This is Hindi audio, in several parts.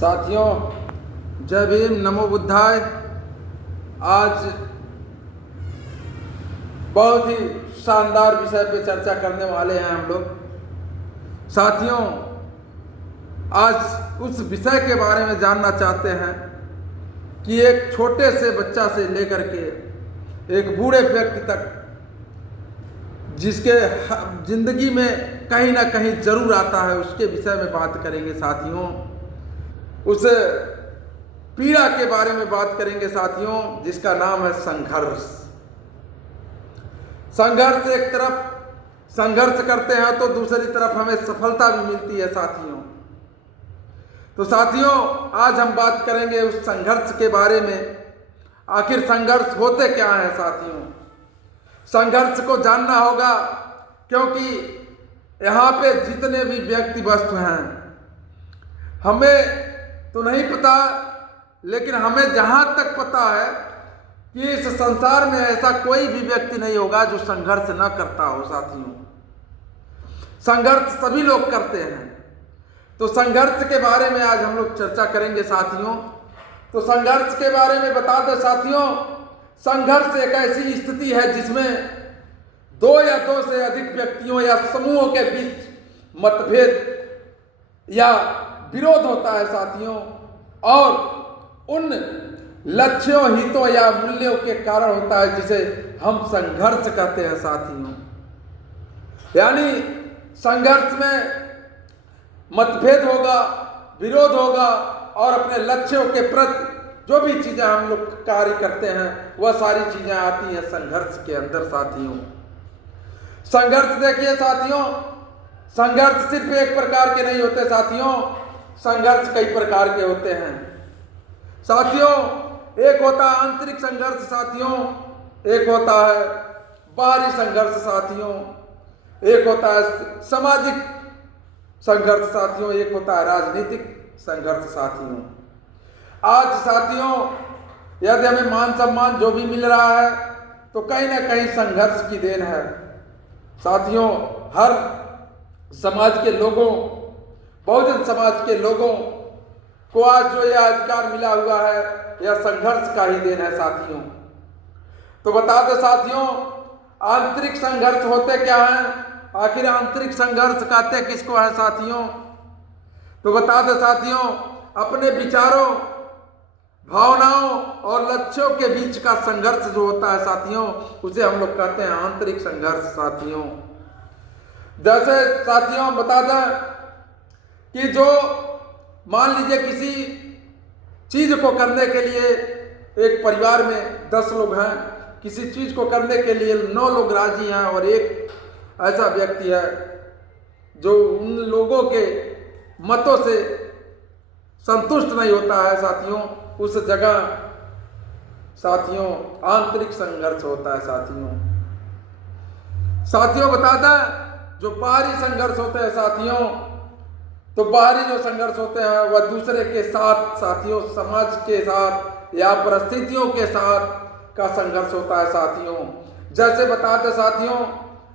साथियों, जय भीम, नमो बुद्धाय। आज बहुत ही शानदार विषय पे चर्चा करने वाले हैं हम लोग। साथियों, आज उस विषय के बारे में जानना चाहते हैं कि एक छोटे से बच्चा से लेकर के एक बूढ़े व्यक्ति तक जिसके जिंदगी में कहीं ना कहीं जरूर आता है, उसके विषय में बात करेंगे साथियों। उस पीड़ा के बारे में बात करेंगे साथियों, जिसका नाम है संघर्ष। संघर्ष, एक तरफ संघर्ष करते हैं तो दूसरी तरफ हमें सफलता भी मिलती है साथियों। तो साथियों, आज हम बात करेंगे उस संघर्ष के बारे में। आखिर संघर्ष होते क्या हैं साथियों? संघर्ष को जानना होगा, क्योंकि यहाँ पे जितने भी व्यक्ति वस्तु हैं, हमें तो नहीं पता, लेकिन हमें जहाँ तक पता है कि इस संसार में ऐसा कोई भी व्यक्ति नहीं होगा जो संघर्ष न करता हो साथियों। संघर्ष सभी लोग करते हैं। तो संघर्ष के बारे में आज हम लोग चर्चा करेंगे साथियों। तो संघर्ष के बारे में बता दें साथियों, संघर्ष एक ऐसी स्थिति है जिसमें दो या दो से अधिक व्यक्तियों या समूहों के बीच मतभेद या विरोध होता है साथियों, और उन लक्ष्यों, हितों या मूल्यों के कारण होता है जिसे हम संघर्ष कहते हैं साथियों। यानी संघर्ष में मतभेद होगा, विरोध होगा, और अपने लक्ष्यों के प्रति जो भी चीजें हम लोग कार्य करते हैं वह सारी चीजें आती हैं संघर्ष के अंदर साथियों। संघर्ष देखिए साथियों, संघर्ष सिर्फ एक प्रकार के नहीं होते साथियों, संघर्ष कई प्रकार के होते हैं साथियों। एक होता है आंतरिक संघर्ष साथियों, एक होता है बाहरी संघर्ष साथियों, एक होता है सामाजिक संघर्ष साथियों, एक होता है राजनीतिक संघर्ष साथियों। आज साथियों, यदि हमें मान सम्मान जो भी मिल रहा है तो कहीं ना कहीं संघर्ष की देन है साथियों। हर समाज के लोगों, बहुजन समाज के लोगों को आज जो यह अधिकार मिला हुआ है, यह संघर्ष का ही देन है साथियों। तो बता दो साथियों, आंतरिक संघर्ष होते क्या हैं? आखिर आंतरिक संघर्ष कहते किसको है साथियों? तो बता दो साथियों, अपने विचारों, भावनाओं और लक्ष्यों के बीच का संघर्ष जो होता है साथियों, उसे हम लोग कहते हैं आंतरिक संघर्ष साथियों। जैसे साथियों बता दें कि जो मान लीजिए किसी चीज को करने के लिए एक परिवार में 10 लोग हैं, किसी चीज को करने के लिए 9 लोग राजी हैं, और एक ऐसा व्यक्ति है जो उन लोगों के मतों से संतुष्ट नहीं होता है साथियों। उस जगह साथियों आंतरिक संघर्ष होता है साथियों। साथियों बता दें, जो बाहरी संघर्ष होते हैं साथियों, तो बाहरी जो संघर्ष होते हैं वह दूसरे के साथ साथियों, समाज के साथ या परिस्थितियों के साथ का संघर्ष होता है साथियों। जैसे बता दें साथियों,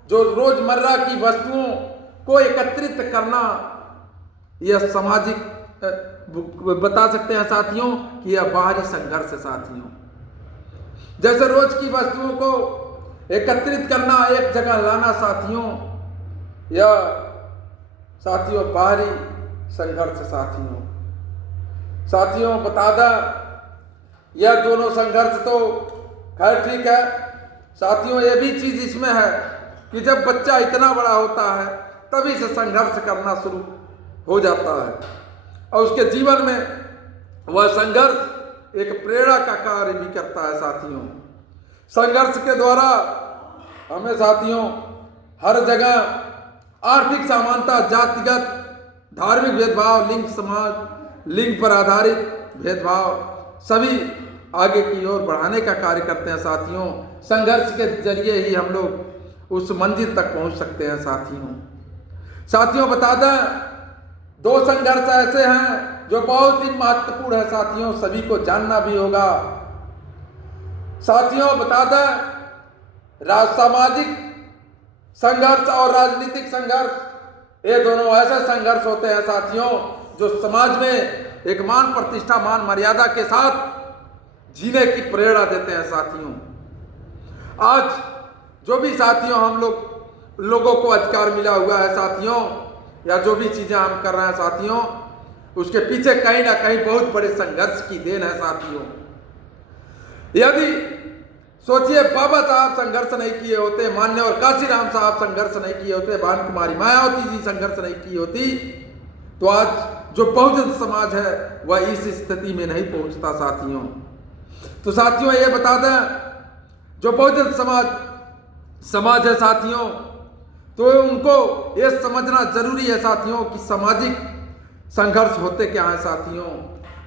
जो रोजमर्रा की वस्तुओं को एकत्रित करना, यह सामाजिक बता सकते हैं साथियों कि यह बाहरी संघर्ष है साथियों। जैसे रोज की वस्तुओं को एकत्रित करना, एक जगह लाना साथियों, यह साथियों बाहरी संघर्ष साथियों। साथियों बता दें, यह दोनों संघर्ष तो खैर ठीक है साथियों। यह भी चीज इसमें है कि जब बच्चा इतना बड़ा होता है तभी से संघर्ष करना शुरू हो जाता है, और उसके जीवन में वह संघर्ष एक प्रेरणा का कार्य भी करता है साथियों। संघर्ष के द्वारा हमें साथियों हर जगह आर्थिक समानता, जातिगत, धार्मिक भेदभाव, लिंग समाज, लिंग पर आधारित भेदभाव सभी आगे की ओर बढ़ाने का कार्य करते हैं साथियों। संघर्ष के जरिए ही हम लोग उस मंजिल तक पहुंच सकते हैं साथियों। साथियों बता दें, 2 संघर्ष ऐसे हैं जो बहुत ही महत्वपूर्ण है साथियों, सभी को जानना भी होगा साथियों। बता दें, सामाजिक संघर्ष और राजनीतिक संघर्ष, ये दोनों ऐसे संघर्ष होते हैं साथियों जो समाज में एक मान प्रतिष्ठा, मान मर्यादा के साथ जीने की प्रेरणा देते हैं साथियों। आज जो भी साथियों हम लोगों को अधिकार मिला हुआ है साथियों, या जो भी चीजें हम कर रहे हैं साथियों, उसके पीछे कहीं ना कहीं बहुत बड़े संघर्ष की देन है साथियों। यदि सोचिए बाबा साहब संघर्ष नहीं किए होते, माननीय काशीराम साहब संघर्ष नहीं किए होते, भानु कुमारी मायावती जी संघर्ष नहीं की होती, तो आज जो बहुजन समाज है वह इस स्थिति में नहीं पहुंचता साथियों। तो साथियों ये बता दें, जो बहुजन समाज है साथियों, तो उनको ये समझना जरूरी है साथियों कि सामाजिक संघर्ष होते क्या है साथियों।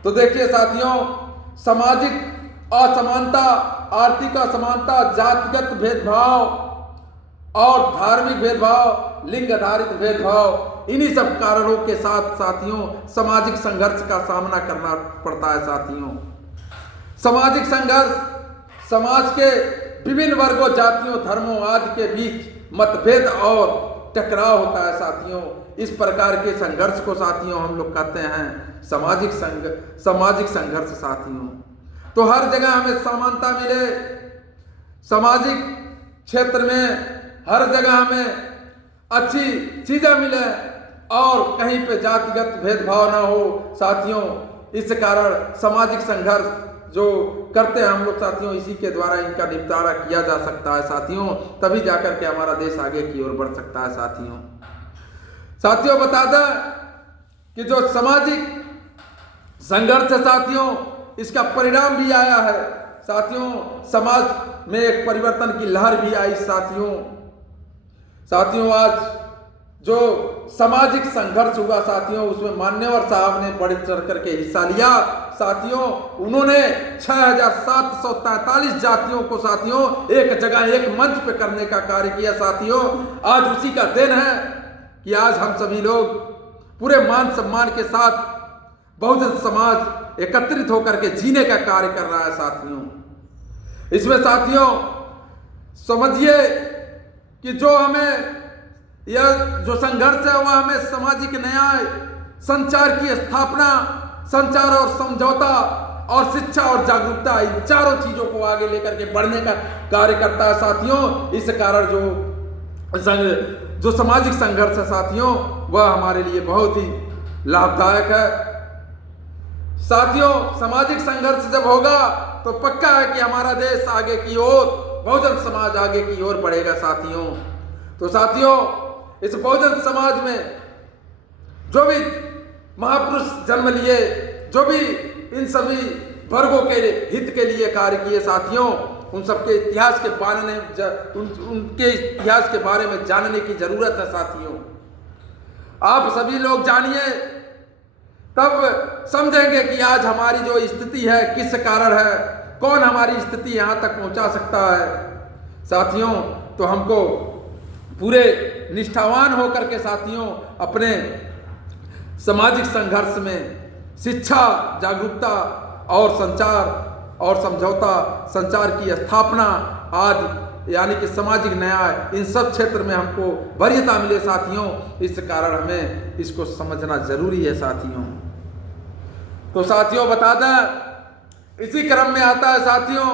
तो देखिए साथियों, सामाजिक असमानता, आर्थिक असमानता, जातिगत भेदभाव और धार्मिक भेदभाव, लिंग आधारित भेदभाव, इन्हीं सब कारणों के साथ साथियों सामाजिक संघर्ष का सामना करना पड़ता है साथियों। सामाजिक संघर्ष समाज के विभिन्न वर्गों, जातियों, धर्मों आदि के बीच मतभेद और टकराव होता है साथियों। इस प्रकार के संघर्ष को साथियों हम लोग कहते हैं सामाजिक संघर्ष साथियों। तो हर जगह हमें समानता मिले, सामाजिक क्षेत्र में हर जगह हमें अच्छी चीजें मिले और कहीं पे जातिगत भेदभाव ना हो साथियों। इस कारण सामाजिक संघर्ष जो करते हैं हम लोग साथियों, इसी के द्वारा इनका निपटारा किया जा सकता है साथियों। तभी जाकर के हमारा देश आगे की ओर बढ़ सकता है साथियों। बता दें कि जो सामाजिक संघर्ष है साथियों, इसका परिणाम भी आया है साथियों। समाज में एक परिवर्तन की लहर भी आई साथियों। आज जो सामाजिक संघर्ष हुआ साथियों, उसमें मान्यवर साहब ने बढ़ चढ़ करके हिस्सा लिया साथियों। उन्होंने 6743 जातियों को साथियों एक जगह, एक मंच पे करने का कार्य किया साथियों। आज उसी का दिन है कि आज हम सभी लोग पूरे मान सम्मान के साथ बहुजन समाज एकत्रित होकर के जीने का कार्य कर रहा है साथियों। इसमें साथियों समझिए कि जो हमें यह जो संघर्ष है वह हमें सामाजिक न्याय, संचार की स्थापना, संचार और समझौता और शिक्षा और जागरूकता, इन चारों चीजों को आगे लेकर के बढ़ने का कार्य करता है साथियों। इस कारण जो सामाजिक संघर्ष है साथियों, वह हमारे लिए बहुत ही लाभदायक है साथियों। सामाजिक संघर्ष जब होगा तो पक्का है कि हमारा देश आगे की ओर, बहुजन समाज आगे की ओर बढ़ेगा साथियों। तो साथियों, इस बहुजन समाज में जो भी महापुरुष जन्म लिए, जो भी इन सभी वर्गों के हित के लिए कार्य किए साथियों, उन सबके इतिहास के उनके इतिहास के बारे में जानने की जरूरत है साथियों। आप सभी लोग जानिए, तब समझेंगे कि आज हमारी जो स्थिति है किस कारण है, कौन हमारी स्थिति यहाँ तक पहुँचा सकता है साथियों। तो हमको पूरे निष्ठावान होकर के साथियों अपने सामाजिक संघर्ष में शिक्षा, जागरूकता और संचार और समझौता, संचार की स्थापना आदि, यानी कि सामाजिक न्याय, इन सब क्षेत्र में हमको वरीयता मिले साथियों। इस कारण हमें इसको समझना जरूरी है साथियों। तो साथियों बता दें, इसी क्रम में आता है साथियों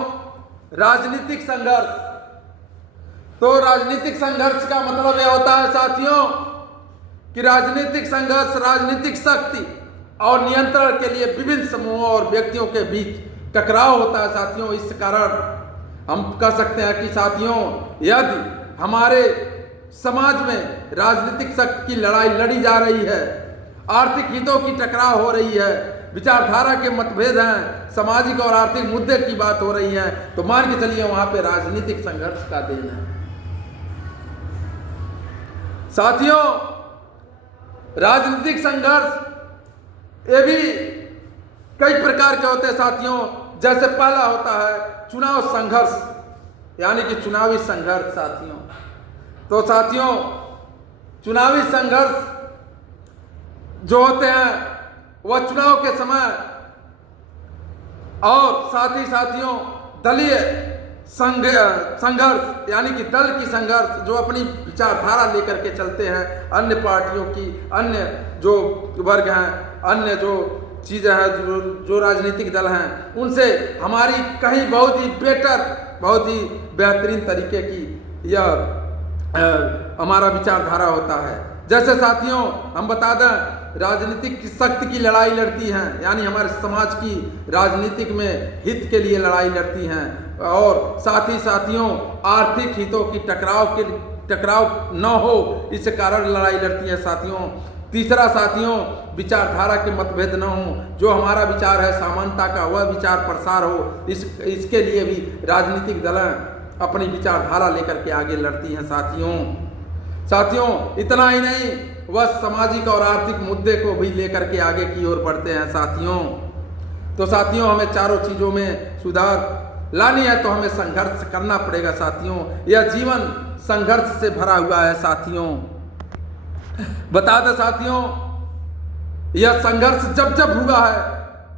राजनीतिक संघर्ष। तो राजनीतिक संघर्ष का मतलब यह होता है साथियों कि राजनीतिक संघर्ष राजनीतिक शक्ति और नियंत्रण के लिए विभिन्न समूहों और व्यक्तियों के बीच टकराव होता है साथियों। इस कारण हम कह सकते हैं कि साथियों, यदि हमारे समाज में राजनीतिक शक्ति की लड़ाई लड़ी जा रही है, आर्थिक हितों की टकराव हो रही है, विचारधारा के मतभेद हैं, सामाजिक और आर्थिक मुद्दे की बात हो रही है, तो मान के चलिए वहां पे राजनीतिक संघर्ष का देन है साथियों। राजनीतिक संघर्ष ये भी कई प्रकार के होते हैं साथियों। जैसे पहला होता है चुनाव संघर्ष, यानी कि चुनावी संघर्ष साथियों। तो साथियों चुनावी संघर्ष जो होते हैं वह चुनाव के समय और साथ ही साथियों दलीय संघर्ष यानी कि दल की संघर्ष, जो अपनी विचारधारा लेकर के चलते हैं, अन्य पार्टियों की, अन्य जो वर्ग हैं, अन्य जो चीज़ें हैं, जो राजनीतिक दल हैं, उनसे हमारी कहीं बहुत ही बेटर, बहुत ही बेहतरीन तरीके की यह हमारा विचारधारा होता है। जैसे साथियों हम बता दें, राजनीतिक शक्ति की लड़ाई लड़ती हैं, यानी हमारे समाज की राजनीतिक में हित के लिए लड़ाई लड़ती हैं, और साथ ही साथियों आर्थिक हितों की टकराव न हो इस कारण लड़ाई लड़ती हैं साथियों। तीसरा साथियों विचारधारा के मतभेद न हो, जो हमारा विचार है समानता का वह विचार प्रसार हो, इसके लिए भी राजनीतिक दलें अपनी विचारधारा लेकर के आगे लड़ती हैं साथियों। इतना ही नहीं, वह सामाजिक और आर्थिक मुद्दे को भी लेकर के आगे की ओर बढ़ते हैं साथियों। तो साथियों हमें चारों चीज़ों में सुधार लानी है तो हमें संघर्ष करना पड़ेगा साथियों। यह जीवन संघर्ष से भरा हुआ है साथियों। बता दें साथियों, यह संघर्ष जब जब हुआ है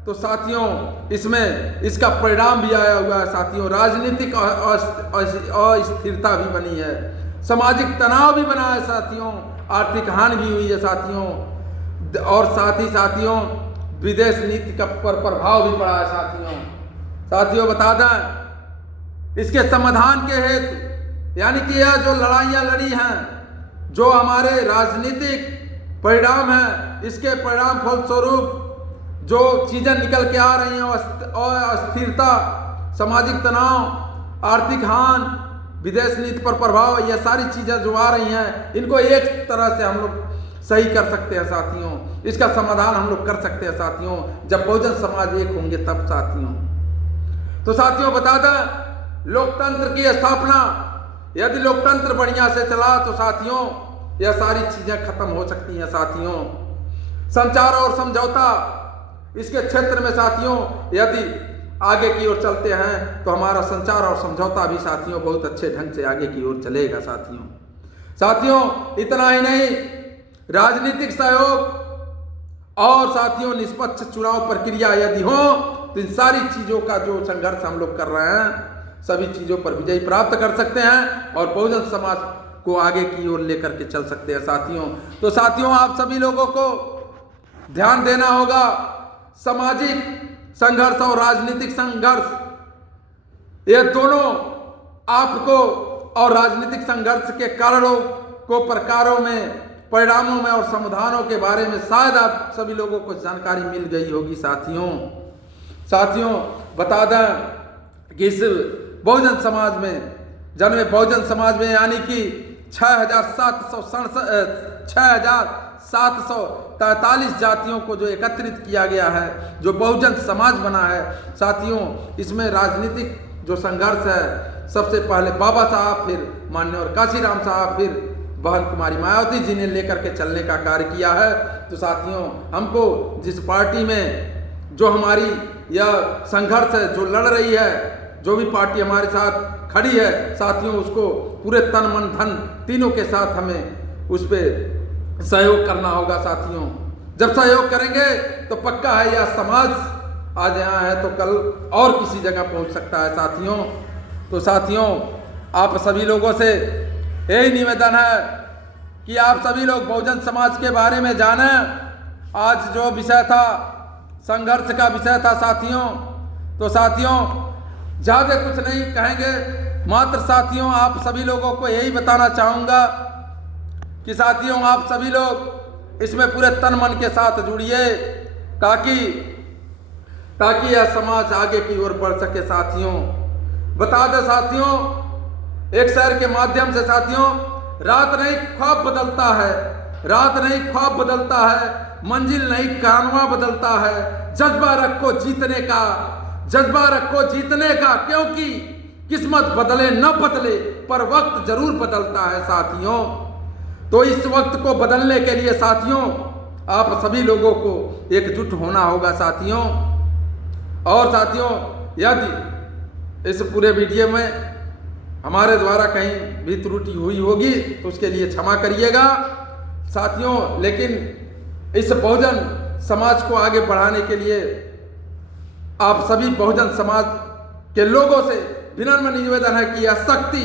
तो साथियों इसमें इसका परिणाम भी आया हुआ है साथियों। राजनीतिक अस्थिरता भी बनी है, सामाजिक तनाव भी बना है साथियों, आर्थिक हानि भी हुई है साथियों, और साथ ही साथियों विदेश नीति का पर प्रभाव भी पड़ा है साथियों। बता दें इसके समाधान के हेतु, यानी कि यह जो लड़ाइयाँ लड़ी हैं, जो हमारे राजनीतिक परिणाम हैं, इसके परिणाम फलस्वरूप जो चीज़ें निकल के आ रही हैं, अस्थिरता, सामाजिक तनाव, आर्थिक हानि, विदेश नीति पर प्रभाव, यह सारी चीज़ें जो आ रही हैं, इनको एक तरह से हम लोग सही कर सकते हैं साथियों। इसका समाधान हम लोग कर सकते हैं साथियों, जब बहुजन समाज एक होंगे तब साथियों। तो साथियों बता दें, लोकतंत्र की स्थापना, यदि लोकतंत्र बढ़िया से चला तो साथियों यह सारी चीज़ें खत्म हो सकती हैं साथियों। संचार और समझौता, इसके क्षेत्र में साथियों यदि आगे की ओर चलते हैं तो हमारा संचार और समझौता भी साथियों बहुत अच्छे ढंग से आगे की ओर चलेगा साथियों। इतना ही नहीं, राजनीतिक सहयोग और साथियों निष्पक्ष चुनाव प्रक्रिया यदि हो तो इन सारी चीज़ों का जो संघर्ष हम लोग कर रहे हैं, सभी चीज़ों पर विजय प्राप्त कर सकते हैं और बहुजन समाज को आगे की ओर लेकर के चल सकते हैं साथियों। तो साथियों आप सभी लोगों को ध्यान देना होगा, सामाजिक संघर्ष और राजनीतिक संघर्ष, ये दोनों आपको और राजनीतिक संघर्ष के कारणों को, प्रकारों में, परिणामों में और समाधानों के बारे में शायद आप सभी लोगों को जानकारी मिल गई होगी साथियों। बता दें कि इस बहुजन समाज में, जन्मे बहुजन समाज में, यानी कि 6,743 जातियों को जो एकत्रित किया गया है, जो बहुजन समाज बना है साथियों, इसमें राजनीतिक जो संघर्ष है, सबसे पहले बाबा साहब, फिर माननीय काशीराम साहब, फिर बहन कुमारी मायावती जी ने लेकर के चलने का कार्य किया है। तो साथियों हमको जिस पार्टी में जो हमारी यह संघर्ष है, जो लड़ रही है, जो भी पार्टी हमारे साथ खड़ी है साथियों, उसको पूरे तन मन धन तीनों के साथ हमें उस पर सहयोग करना होगा साथियों। जब सहयोग करेंगे तो पक्का है यह समाज आज यहाँ है तो कल और किसी जगह पहुँच सकता है साथियों। तो साथियों आप सभी लोगों से यही निवेदन है कि आप सभी लोग बहुजन समाज के बारे में जानें। आज जो विषय था संघर्ष का विषय था साथियों, तो साथियों ज़्यादा कुछ नहीं कहेंगे, मात्र साथियों आप सभी लोगों को यही बताना चाहूँगा कि साथियों आप सभी लोग इसमें पूरे तन मन के साथ जुड़िए ताकि यह समाज आगे की ओर बढ़ सके साथियों। बता दें साथियों, एक शहर के माध्यम से साथियों, रात नहीं ख्वाब बदलता है, रात नहीं ख्वाब बदलता है, मंजिल नहीं कारवां बदलता है। जज्बा रखो जीतने का, जज्बा रखो जीतने का, क्योंकि किस्मत बदले न बदले पर वक्त जरूर बदलता है साथियों। तो इस वक्त को बदलने के लिए साथियों आप सभी लोगों को एकजुट होना होगा साथियों। और साथियों यदि इस पूरे वीडियो में हमारे द्वारा कहीं भी त्रुटि हुई होगी तो उसके लिए क्षमा करिएगा साथियों। लेकिन इस बहुजन समाज को आगे बढ़ाने के लिए आप सभी बहुजन समाज के लोगों से विनम्र निवेदन है कि यह शक्ति,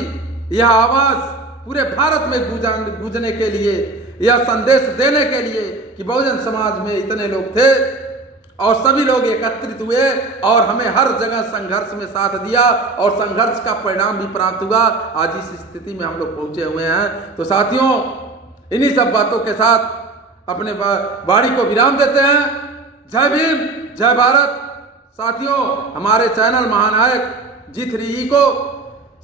यह आवाज पूरे भारत में गूंजने के लिए, यह संदेश देने के लिए कि बहुजन समाज में इतने लोग थे और सभी लोग एकत्रित हुए और हमें हर जगह संघर्ष में साथ दिया और संघर्ष का परिणाम भी प्राप्त हुआ। आज इस स्थिति में हम लोग पहुंचे हुए हैं। तो साथियों, इन्हीं सब बातों के साथ अपने वाणी को विराम देते हैं। जय भीम, जय भारत। साथियों, हमारे चैनल महानायक G3E को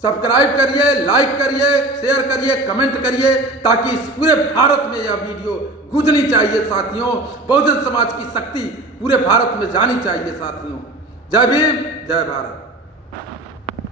सब्सक्राइब करिए, लाइक करिए, शेयर करिए, कमेंट करिए, ताकि इस पूरे भारत में यह वीडियो गूंजनी चाहिए। साथियों, बहुजन समाज की शक्ति पूरे भारत में जानी चाहिए। साथियों, जय भीम, जय भारत।